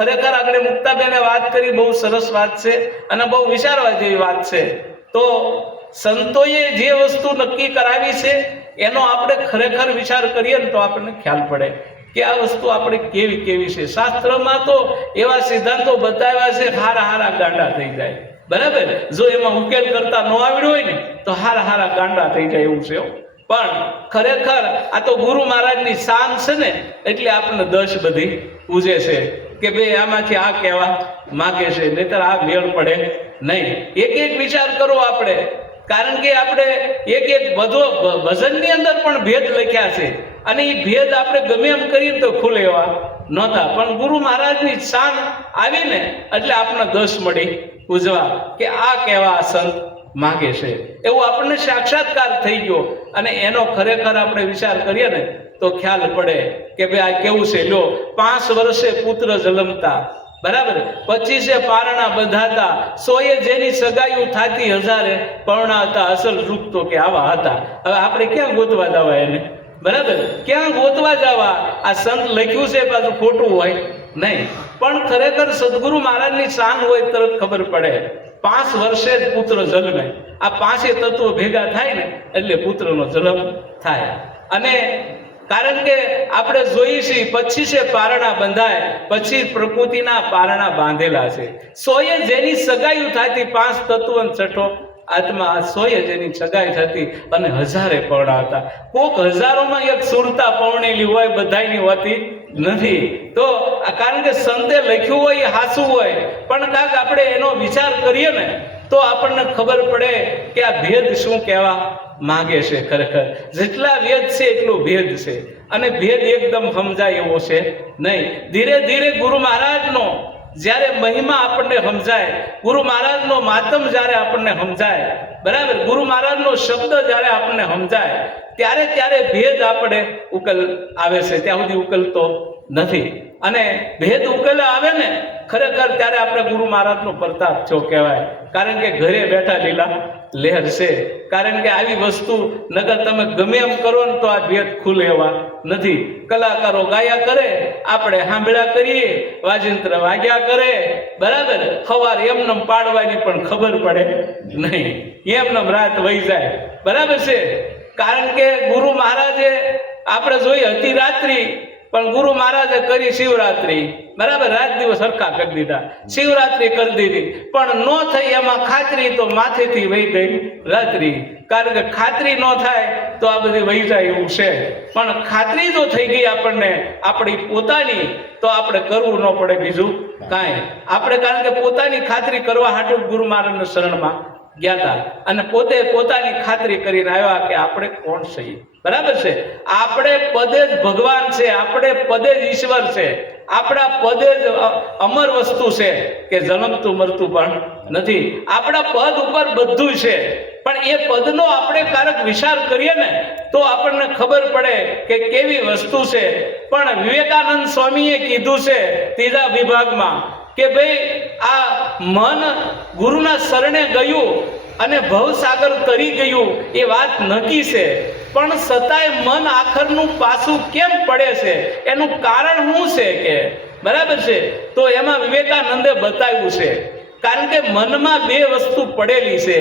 ખરેખર આગળ મુક્તાબેને વાત કરી, બહુ સરસ વાત છે અને બહુ વિચારવા જેવી વાત છે. તો સંતોએ જે વસ્તુ નક્કી કરાવી છે એનો આપણે ખરેખર વિચાર કરીએ ને તો આપણને ખ્યાલ પડે કે આ વસ્તુ આપણે કેવી કેવી છે. શાસ્ત્રમાં તો એવા સિદ્ધાંતો બતાવ્યા છે, હારા હારા ગાંડા થઈ જાય. બરાબર, જો એમાં ઉકેલ કરતા ન આવડ્યો હોય ને તો હારા હારા ગાંડા થઈ જાય એવું છે. પણ ખરેખર આ તો ગુરુ મહારાજની શાન છે ને, એટલે આપણને દશ બધી પૂજે છે કે ભાઈ આમાંથી આ કહેવા માગે છે, નહીતર આ મેળ પડે નહીં. એક એક વિચાર કરો આપણે, કારણ કે આપણે એક એક ભજનની અંદર પણ ભેદ લખ્યા છે અને એ ભેદ આપણે ગમે એમ કરીએ તો ખુલે એવા નહોતા. પણ ગુરુ મહારાજની શાન આવીને એટલે આપણને દશ મળી પૂજવા કે આ કહેવા આ સંત માગે છે, એવું આપણને સાક્ષાત્કાર થઈ ગયો. અને એનો ખરેખર આપણે વિચાર કરીએ ને તો ખ્યાલ પડે કે ભાઈ આ કેવું છે. લો, 5 વર્ષે પુત્ર જન્મતા, બરાબર, 25 પારણા બંધાતા, 100 જેની સગાઈઓ થાતી, 1000 પરણાતા, અસલ રૂપ તો કે આવા હતા. હવે આપણે ક્યાં ગોતવા જવા એને? બરાબર, ક્યાં ગોતવા જવા? આ સંત લખ્યું છે પાછું ખોટું હોય નહીં. પણ ખરેખર સદગુરુ મહારાજની શાન હોય તરત ખબર પડે. 5 વર્ષે જ પુત્ર જન્મે. આ 5 તત્વો ભેગા થાય ને એટલે પુત્રનો જન્મ થાય. અને કારણ કે આપણે જોઈએ છીએ 25 પારણા બંધાય, પછી પ્રકૃતિના પારણા બાંધેલા છે. 100 જેની સગાઈ થતી, 5 તત્વ અને છઠ્ઠો આત્મા, આ 100 જેની સગાઈ થતી અને 1000 પરણાતા. કોક હજારોમાં એક સુરતા પરણેલી હોય, બધાયની હોતી નથી. તો કારણ કે સંતે લખ્યું હોય એ હાસું હોય, પણ કાંક આપણે એનો વિચાર કરીએ ને તો આપણને ખબર પડે કે આ ભેદ શું કહેવા માગે છે. ખરેખર જેટલા વેદ છે એટલું ભેદ છે અને ભેદ એકદમ સમજાય એવો છે નહીં. ધીરે ધીરે ગુરુ મહારાજનો જ્યારે મહિમા આપણને સમજાય, ગુરુ મહારાજનો માતમ જ્યારે આપણને સમજાય, બરાબર, ગુરુ મહારાજનો શબ્દ જ્યારે આપણને સમજાય ત્યારે ત્યારે ભેદ આપણે ઉકેલ આવે છે. ત્યાં સુધી ઉકેલતો નથી. અને ભેદ ઉકેલ આવે ને ખરેખર ત્યારે આપણે ગુરુ મહારાજનો પ્રતાપ છો કહેવાય. કારણ કે ઘરે બેઠા લીલા લહેર છે. કારણ કે આવી વસ્તુ નગર તમે ગમે એમ કરો ને તો આ ભેદ ખુલે એવા નથી. કલાકારો ગાયા કરે, આપણે સાંભળ્યા કરીએ, વાજિંત્ર વાગ્યા કરે, બરાબર, સવાર એમને પાડવાની પણ ખબર પડે નહીં, એમને રાત વહી જાય. બરાબર છે. કારણ કે ગુરુ મહારાજે આપણે જોઈએ હતી રાત્રિ, પણ ગુરુ મહારાજે કરી શિવરાત્રી, બરાબર, રાત દિવસ સરખા કરી દીધા, શિવરાત્રી કરી દીધી, પણ ન થઈ એમાં ખાતરી, તો માથેથી વહી ગઈ રાત્રિ. કારણ કે ખાતરી ન થાય તો આ બધી વહી જાય એવું છે. પણ ખાતરી જો થઈ ગઈ આપણને આપણી પોતાની, તો આપણે કરવું ન પડે બીજું કાંઈ. આપણે કારણ કે પોતાની ખાતરી કરવા હાટું ગુરુ મહારાજના શરણમાં ગયા હતા અને પોતે પોતાની ખાતરી કરીને આવ્યા કે આપણે કોણ છીએ. બરાબર છે. આપણે પદે જ ભગવાન છે, આપણે પદે જ ઈશ્વર છે, આપણા પદે જ અમર વસ્તુ છે કે જન્મતું મરતું પણ નથી. આપણા પદ ઉપર બધું છે, પણ એ પદનો આપણે કારક વિચાર કરીએ ને તો આપણને ખબર પડે કે કેવી વસ્તુ છે. પણ વિવેકાનંદ સ્વામીએ કીધું છે 3જા વિભાગમાં કે ભાઈ આ મન ગુરુના શરણે ગયું અને ભવસાગર તરી ગયું એ વાત નક્કી છે, પણ છતાંય મન આખરનું પાછું કેમ પડે છે એનું કારણ શું છે કે, બરાબર છે. તો એમાં વિવેકાનંદે બતાવ્યું છે, કારણ કે મનમાં 2 વસ્તુ પડેલી છે,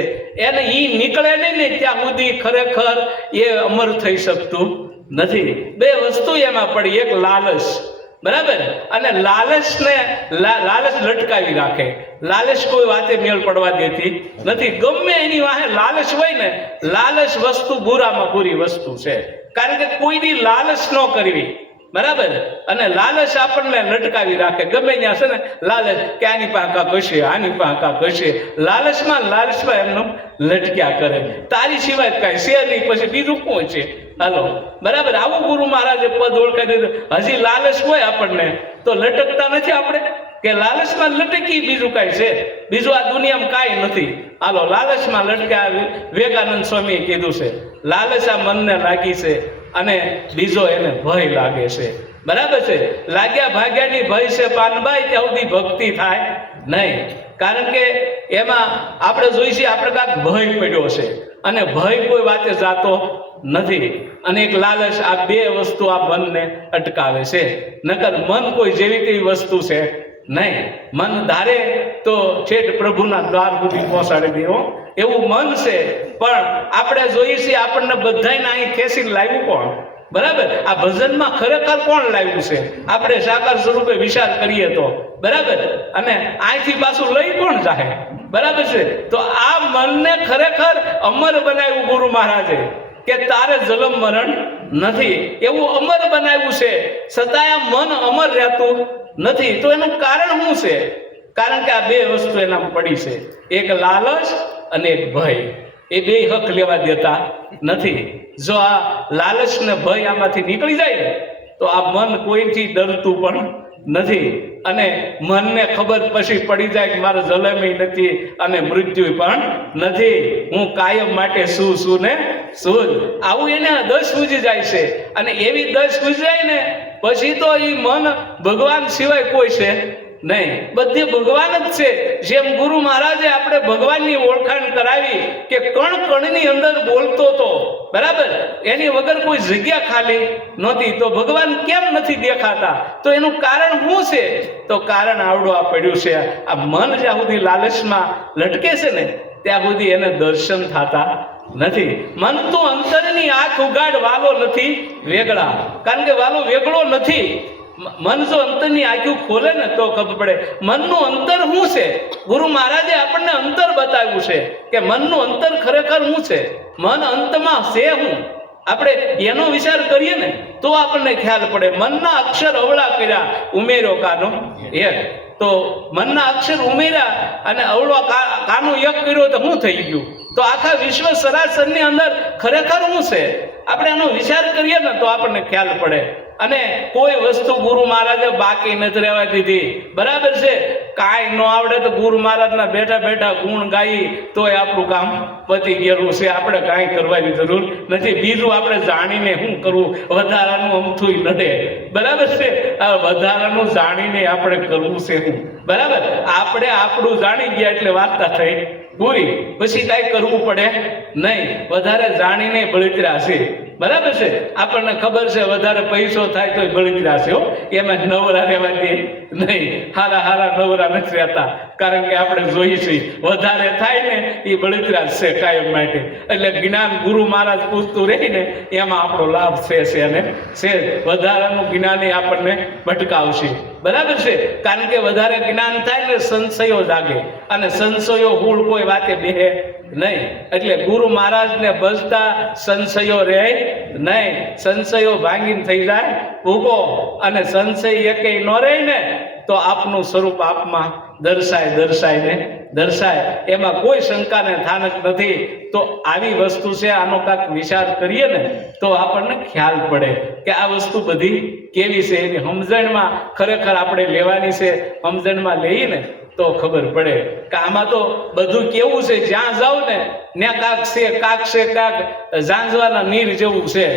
એને ઈ નીકળે નહીં ને ત્યાં સુધી ખરેખર એ અમર થઈ શકતું નથી. 2 વસ્તુ એમાં પડી, એક લાલચ, બરાબર, અને લાલચને લાલચ લટકાવી રાખે. લાલચ કોઈ વાતે મેળ પડવા દેતી નથી. ગમે એની વાહે લાલચ હોય ને, લાલચ વસ્તુ બુરામાં બુરી વસ્તુ છે. કારણ કે કોઈની લાલચ ન કરવી, બરાબર, અને લાલચ આપણને લટકાવી રાખે. ગમે ત્યાં છે ને લાલચ કે આની પાસે કશે, આની પાસે કશે, લાલચમાં એમનું લટક્યા કરે. તારી સિવાય કાંઈ છે નહીં, પછી બીજું કોણ છે? હાલો, બરાબર, આવું ગુરુ મહારાજે પદ ઓળખાઈ દીધું. હજી લાલચ હોય આપણને તો લટકતા નથી આપણે, કે લાલચમાં લટકી બીજું કાંઈ છે? બીજું આ દુનિયામાં કાંઈ નથી. હાલો, લાલચમાં લટક્યા. વિવેકાનંદ સ્વામીએ કીધું છે લાલચ આ મનને લાગી છે અને બીજો એને ભય લાગે છે. બરાબર છે. લાગ્યા ભાગ્યાની ભય છે પાનબાઈ, ત્યાં સુધી ભક્તિ થાય નહીં. કારણ કે એમાં આપણે જોઈશું આપણે કાંઈક ભય પડ્યો છે અને ભય કોઈ વાતે જાતો નથી. અને એક લાલચ, આ 2 વસ્તુ આ મનને અટકાવે છે. નકર મન કોઈ જેવી તેવી વસ્તુ છે નહીં. મન ધારે તો છેક પ્રભુના દ્વાર સુધી પહોંચાડી દેવો એવું મન છે. પણ આપણે જોઈએ છીએ આપણને બધાને અહીં ખેંચીને લાવ્યું કોણ? બરાબર. આ ભજનમાં ખરેખર કોણ લાવ્યું છે? આપણે સાકાર સ્વરૂપે વિચાર કરીએ તો બરાબર. અને અહીંથી પાછું લઈ કોણ જાય? બરાબર છે. તો આ મનને ખરેખર અમર બનાવ્યું ગુરુ મહારાજે કે તારે જન્મ મરણ નથી એવું અમર બનાવ્યું છે. છતાંય આ મન અમર રહેતું નથી. તો એનું કારણ શું છે? કારણ કે આ બે વસ્તુ એનામાં પડી છે, એક લાલચ અને એક ભય. એ બે હક લેવા દેતા નથી. જો આ લાલચ ને ભય આમાંથી નીકળી જાય ને તો આ મન કોઈથી ડરતું પણ નથી. અને મનને ખબર પછી પડી જાય કે મારે જલમે નથી અને મૃત્યુ પણ નથી, હું કાયમ માટે શું ને શું. આવું એને દસ સૂજી જાય છે. અને એવી દસ સૂજી જાય ને પછી તો એ મન ભગવાન સિવાય કોઈ છે નહીં, બધે ભગવાન જ છે. જેમ ગુરુ મહારાજે આપણે ભગવાનની ઓળખાણ કરાવી કે કણ કણની અંદર બોલતો તો બરાબર, એની વગર કોઈ જગ્યા ખાલી નહોતી. તો ભગવાન કેમ નથી દેખાતા? તો એનું કારણ શું છે? તો કારણ આવડું આ પડ્યું છે. આ મન જ્યાં સુધી લાલચમાં લટકે છે ને ત્યાં સુધી એને દર્શન થતા નથી. મન તો અંતરની આંખ ઉગાડ વાલો નથી વેગળા. કારણ કે વાલો વેગળો નથી. મન જો અંતરની આંખો ખોલે ને તો ખબર પડે મનનું અંતર શું છે. ગુરુ મહારાજે આપણને અંતર બતાવ્યું છે કે મનનું અંતર ખરેખર શું છે. મન અંતમાં છે શું? આપણે એનો વિચાર કરીએ ને તો આપણને ખ્યાલ પડે. મનના અક્ષર અવળા કર્યા ઉમેર્યો કાનો એક. તો મનના અક્ષર ઉમેર્યા અને અવળો કાનો એક કર્યો તો શું થઈ ગયું? તો આખા વિશ્વ સરાસરની અંદર ખરેખર શું છે? આપણે એનો વિચાર કરીએ ને તો આપણને ખ્યાલ પડે. અને કોઈ વસ્તુ ગુરુ મહારાજે બાકી નથી રહેવા દીધી. બરાબર છે. કાંઈ ન આવડે તો ગુરુ મહારાજના બેઠા બેઠા ગુણ ગાઈ તોય આપણું કામ પતી ગયેલું છે. આપણે કાંઈ કરવાની જરૂર નથી. બીજું આપણે જાણીને શું કરવું? વધારાનું અમથું નડે. બરાબર છે. આ વધારાનું જાણીને આપણે કરવું છે શું? બરાબર. આપણે આપણું જાણી ગયા એટલે વાર્તા થઈ પૂરી. પછી કાંઈ કરવું પડે નહીં. વધારે જાણીને બળતરા છે. બરાબર છે. આપણને ખબર છે વધારે પૈસો થાય તો બળતરા છે. એમાં નવરા રહેવા દે નહીં. હારા હારા નવરા નથી રહેતા. કારણ કે આપણે જોઈએ છીએ વધારે થાય ને એ બળતરા છે કાયમ માટે. એટલે જ્ઞાન ગુરુ મહારાજ પૂછતું રહીને એમાં આપણો લાભ છે અને છે. વધારાનું જ્ઞાન આપણને ભટકાવશે. બરાબર છે. કારણ કે વધારે જ્ઞાન થાય ને સંશયો જાગે અને સંશયો હુળ કોઈ વાતે બેહે નહીં. એટલે ગુરુ મહારાજને બસતા સંશયો રહે નહીં. સંશયો ભાંગીને થઈ જાય ભૂકો. અને સંશય એકેય ન રહે ને તો આપનું સ્વરૂપ આપમાં દર્શાય. એમાં કોઈ શંકાને થાનક નથી. તો આવી વસ્તુ છે. આનો કાંઈક વિચાર કરીએ ને તો આપણને ખ્યાલ પડે કે આ વસ્તુ બધી કેવી છે. એની સમજણમાં ખરેખર આપણે લેવાની છે. સમજણમાં લઈને તો ખબર પડે કે આમાં તો બધું કેવું છે. જ્યાં જાવ ને ત્યાં કાક છે કાક ઝાંઝવાના નીર જેવું છે.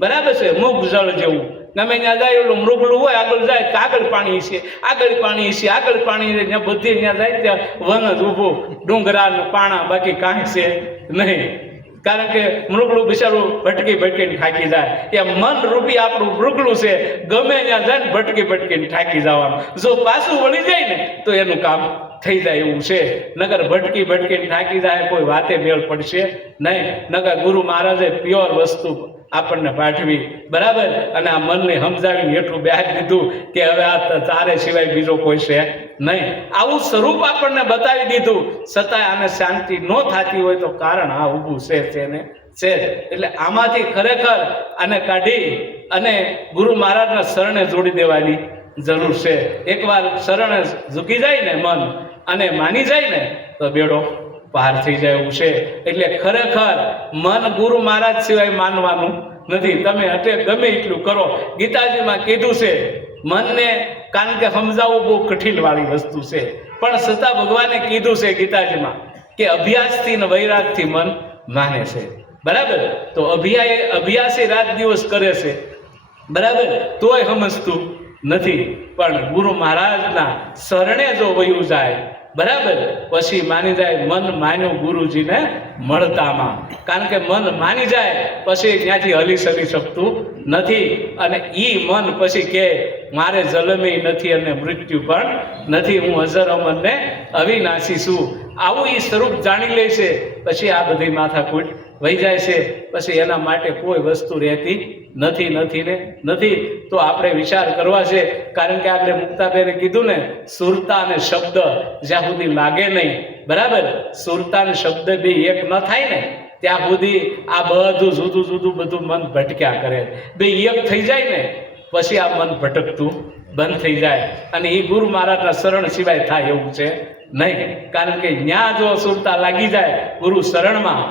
બરાબર છે. મુખ જળ જેવું. ગમે ત્યાં જાય એટલું મૃગલું હોય. આગળ જાય આગળ પાણી છે, આગળ પાણી છે, આગળ પાણી છે. બધી ત્યાં જાય ત્યાં વન જ ઊભું, ડુંગરા પાણા, બાકી કાંઈ છે નહીં. કારણ કે મૃગલું બિચારું ભટકીને થાકી જાય. એ મન રૂપી આપણું મૃગલું છે. ગમે ત્યાં જાય ને ભટકીને થાકી જવાનું. જો પાછું વળી જાય ને તો એનું કામ થઈ જાય એવું છે. નગર ભટકીને થાકી જાય કોઈ વાતે મેળ પડશે નહીં. નગર ગુરુ મહારાજે પ્યોર વસ્તુ આપણને પાઠવી. બરાબર. અને આ મનને સમજાવીને એટલું બેહાડી દીધું કે હવે આ તારે સિવાય બીજો કોઈ છે નહીં. આવું સ્વરૂપ આપણને બતાવી દીધું. છતાંય આને શાંતિ ન થતી હોય તો કારણ આ ઊભું છે ને છે. એટલે આમાંથી ખરેખર આને કાઢી અને ગુરુ મહારાજના શરણે જોડી દેવાની જરૂર છે. એકવાર શરણે ઝૂકી જાય ને મન અને માની જાય ને તો બેડો પાર થઈ જાય એવું છે. એટલે ખરેખર મન ગુરુ મહારાજ સિવાય માનવાનું નથી. તમે હટે ગમે એટલું કરો. ગીતાજીમાં કીધું છે મનને, કારણ કે સમજાવવું બહુ કઠિન વાળી વસ્તુ છે. પણ છતાં ભગવાને કીધું છે ગીતાજીમાં કે અભ્યાસથી ને વૈરાગથી મન માને છે. બરાબર. તો અભ્યાસી રાત દિવસ કરે છે. બરાબર. તોય સમજતું નથી, પણ ગુરુ મહારાજના શરણે જો વયું જાય બરાબર, પછી માની જાય મન માન્યું ગુરુજીને મળતામાં. કારણ કે મન માની જાય પછી ત્યાંથી હલી સલી શકતું નથી, અને ઈ મન પછી કે મારે જન્મે નથી અને મૃત્યુ પણ નથી, હું અજર અમર ને અવિનાશી છું. આવું ઈ સ્વરૂપ જાણી લે છે, પછી આ બધી માથાકૂટ વહી જાય છે, પછી એના માટે કોઈ વસ્તુ રહેતી નથી. તો આપણે વિચાર કરવા છે, કારણ કે આપણે મુક્તાબેને કીધું ને, સુરતા અને શબ્દ જ્યાં સુધી લાગે નહીં બરાબર, સુરતા અને શબ્દ બે એક ન થાય ને ત્યાં સુધી આ બધું જુદું જુદું બધું મન ભટક્યા કરે. બે એક થઈ જાય ને પછી આ મન ભટકતું બંધ થઈ જાય, અને એ ગુરુ મહારાજના શરણ સિવાય થાય એવું છે નહીં. કારણ કે ન્યા જો સુરતા લાગી જાય ગુરુ શરણમાં,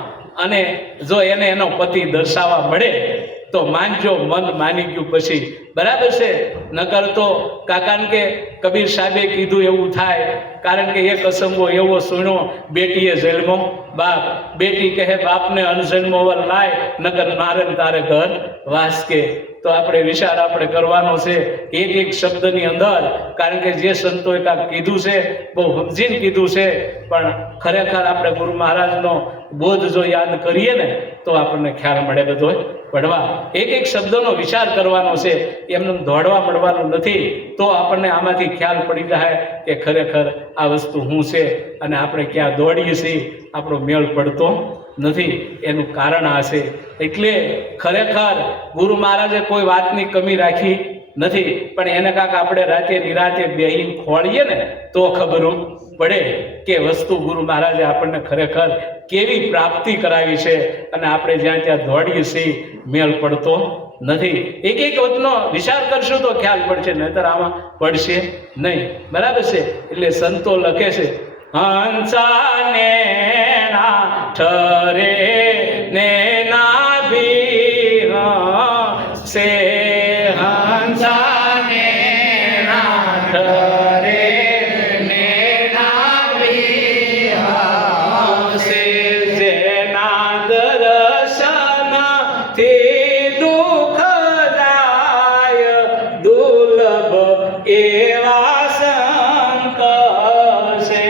અને જો એને એનો પતિ દર્શાવવા મળે તો માનજો મન માની ગયું પછી બરાબર છે. નકર તો કારણ કે કબીર સાહેબે કીધું એવું થાય. કારણ કે એક અસંગો એવો સુણ્યો, બેટીએ જન્મો બાપ, બેટી કહે બાપને અનજન્મો વર લાય, નગર મારે તારે ઘર વાસ કે. તો આપણે વિચાર આપણે કરવાનો છે એક એક શબ્દની અંદર, કારણ કે જે સંતોએ કાંઈક કીધું છે બહુ સમજીને કીધું છે, પણ ખરેખર આપણે ગુરુ મહારાજનો બોધ જો યાદ કરીએ ને તો આપણને ખ્યાલ મળે બધો પડવા. એક એક શબ્દનો વિચાર કરવાનો છે, એમને દોડવા મળવાનું નથી. તો આપણને આમાંથી ખ્યાલ પડી જાય કે ખરેખર આ વસ્તુ શું છે, અને આપણે ક્યાં દોડીએ છીએ, આપણો મેળ પડતો નથી. એનું કારણ આ છે. એટલે ખરેખર ગુરુ મહારાજે કોઈ વાતની કમી રાખી નથી, પણ એને કાંક આપણે રાતે નિરાતે બેહીને ખોળીએ ને તો ખબર પડે કે વસ્તુ ગુરુ મહારાજે આપણને ખરેખર કેવી પ્રાપ્તિ કરાવી છે, અને આપણે જ્યાં ત્યાં દોડીએ છીએ મેળ પડતો નથી. એક એક વતનો વિચાર કરશું તો ખ્યાલ પડશે, નહીતર આમાં પડશે નહીં બરાબર છે. એટલે સંતો લખે છે, હંસાને ના ઠરે ને ના ભી સે, હંસાને ના ઠરે ને ના ભી સે, જેના દર્શનથી દુઃખ જાય દુર્લભ એવા સંત છે.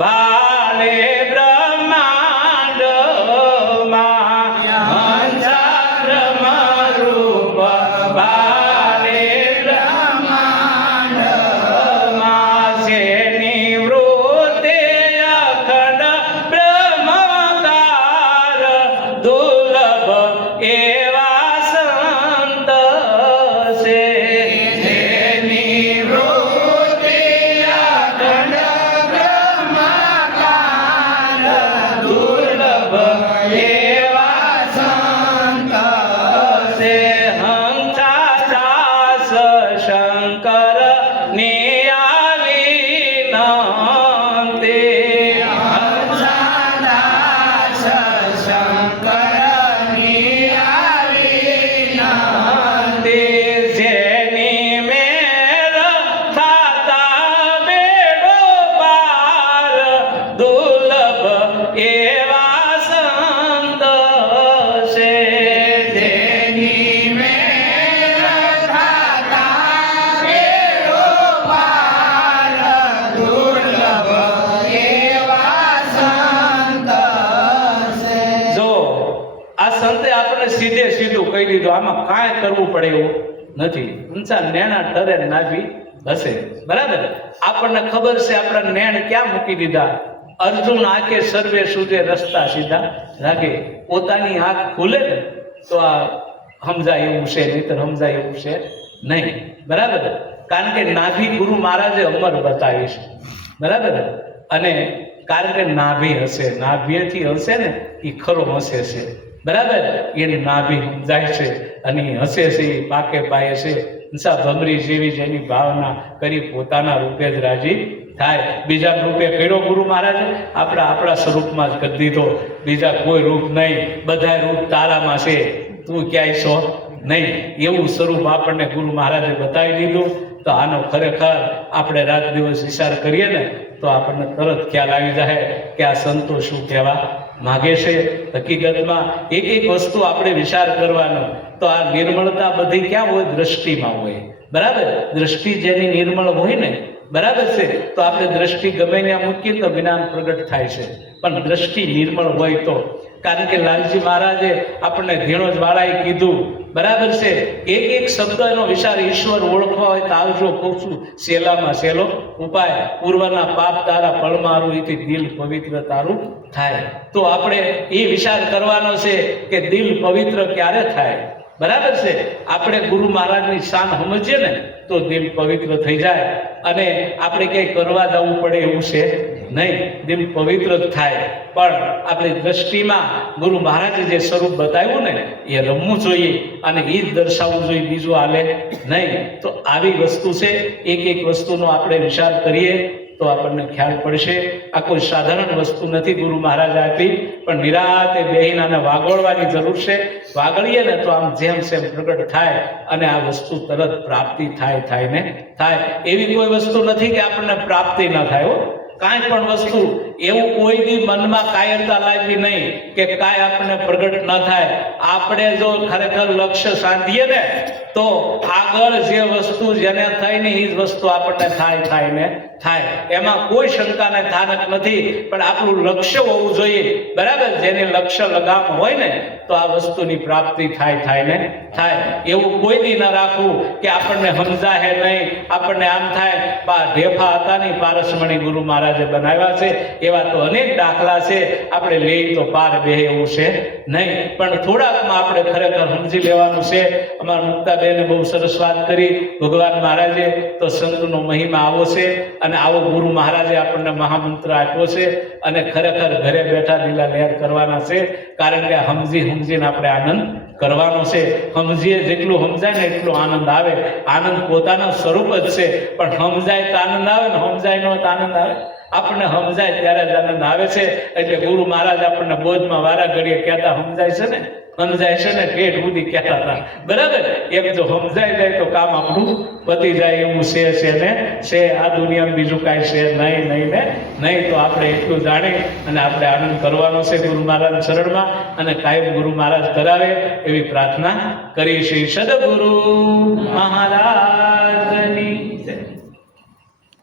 ભાલે બ્રહ્માંડમાં કહી દીધું, આમાં કાંઈ કરવું પડે એવું નથી. ઊંચા નેણા ટરે નાભી હશે. બરાબર, આપણને ખબર છે આપણા નેણ ક્યાં મૂકી દીધા. અર્જુન આંખે સર્વે સૂજે રસ્તા સીધા લાગે. પોતાની આંખ ખુલે ને તો આ સમજાય એવું છે, નહીતર સમજાય એવું છે નહીં. બરાબર, કારણ કે નાભી ગુરુ મહારાજે અમર બતાવી છે. બરાબર, અને કારણ કે નાભી હશે, નાભીથી હશે ને એ ખરો હશે છે. બરાબર, એની નાભી સમજાય છે અને હશે છે એ પાકે પાયે છે. ભમરી જેવી જેની ભાવના કરી પોતાના રૂપે જ રાજી થાય. બીજા રૂપે કર્યો ગુરુ મહારાજે આપણા સ્વરૂપમાં જ કરી દીધો. બીજા કોઈ રૂપ નહીં, બધા રૂપ તારામાં છે, તું ક્યાંય છો નહીં, એવું સ્વરૂપ આપણને ગુરુ મહારાજે બતાવી દીધું. તો આનો ખરેખર આપણે રાત દિવસ વિચાર કરીએ ને તો આપણને તરત ખ્યાલ આવી જાય કે આ સંતો શું કહેવા માગે છે. હકીકતમાં એક એક વસ્તુ આપણે વિચાર કરવાનો. તો આ નિર્મળતા બધી ક્યાં હોય? દ્રષ્ટિમાં હોય. બરાબર, દ્રષ્ટિ જેની નિર્મળ હોય ને, બરાબર છે, તો આપણે દ્રષ્ટિ ગમે ત્યાં મૂકીએ તો જ્ઞાન પ્રગટ થાય છે. પણ દ્રષ્ટિ નિર્મળ હોય તો, કારણ કે લાલજી મહારાજે આપણને ધીણો જ વાળાએ કીધું. બરાબર છે, એક એક શબ્દનો વિચાર ઈશ્વર ઓળખવા હોય તો આવજો કહું છું સેલામાં સેલો ઉપાય. પૂર્વના પાપ તારા પળમારું એથી દિલ પવિત્ર તારું થાય. તો આપણે એ વિચાર કરવાનો છે કે દિલ પવિત્ર ક્યારે થાય. બરાબર છે, આપણે ગુરુ મહારાજની શાન સમજીએ ને તો દિલ પવિત્ર થઈ જાય અને આપણે ક્યાંય કરવા જવું પડે એવું છે નહીં, દિલ પવિત્ર જ થાય. પણ આપણી દ્રષ્ટિમાં ગુરુ મહારાજે જે સ્વરૂપ બતાવ્યું ને એ રમવું જોઈએ અને એ જ દર્શાવવું જોઈએ, બીજું હાલે નહીં. તો આવી વસ્તુ છે, એક એક વસ્તુનો આપણે વિચાર કરીએ તો આપણને ખ્યાલ પડશે. આ કોઈ સાધારણ વસ્તુ નથી ગુરુ મહારાજે આપી, પણ નિરાતે બેહીને આને વાગોળવાની જરૂર છે. વાગળીએ ને તો આમ જેમ સેમ પ્રગટ થાય અને આ વસ્તુ તરત પ્રાપ્તિ થાય ને થાય. એવી કોઈ વસ્તુ નથી કે આપણને પ્રાપ્તિ ન થાય. હો, કાંઈ પણ વસ્તુ એવું કોઈ બી મનમાં કાયરતા લાવવી નહીં કે કાંઈ આપણને પ્રગટ ન થાય. આપણે જો ખરેખર લક્ષ્ય સાધીએ ને તો આગળ જે વસ્તુ જેને થઈ ને એ જ વસ્તુ આપણને થાય ને થાય. એમાં કોઈ શંકાને થાનક નથી. પણ આપણું લક્ષ્ય હોવું જોઈએ. બરાબર, જેની લક્ષ્ય લગામ હોય ને તો આ વસ્તુની પ્રાપ્તિ થાય ને થાય. એવું કોઈ દી ન રાખવું કે આપણને સમજાય નહીં, આપણને આમ થાય. ઢેફા હતા નહીં, પારસમણી ગુરુ મહારાજે બનાવ્યા છે. એવા તો અનેક દાખલા છે, આપણે લઈ તો પાર બે એવું છે નહીં. પણ થોડાકમાં આપણે ખરેખર સમજી લેવાનું છે. અમારા મુક્તાબેને બહુ સરસ વાત કરી. ભગવાન મહારાજે તો સંતનો મહિમા આવો છે અને આવો ગુરુ મહારાજે આપણને મહામંત્ર આપ્યો છે અને ખરેખર ઘરે બેઠા લીલા લહેર કરવાના છે. કારણ કે સમજીને આપણે આનંદ કરવાનો છે. સમજીએ જેટલું સમજાય ને એટલો આનંદ આવે. આનંદ પોતાનું સ્વરૂપ જ છે, પણ સમજાય તો આનંદ આવે ને સમજાય નો તો આનંદ આવે. આપણને સમજાય ત્યારે જ આનંદ આવે છે. એટલે ગુરુ મહારાજ આપણને બોધમાં વારા ઘડીએ કહેતા સમજાય છે ને ઠેઠ સુધી કહેતા હતા. બરાબર, એમ જો સમજાઈ જાય તો કામ આપણું પતી જાય એવું છે ને છે. આ દુનિયામાં બીજું કાંઈ છે નહીં. તો આપણે એટલું જાણી અને આપણે આનંદ કરવાનો છે ગુરુ મહારાજ શરણમાં, અને કાયમ ગુરુ મહારાજ કરાવે એવી પ્રાર્થના કરી. શ્રી સદગુરુ મહારાજની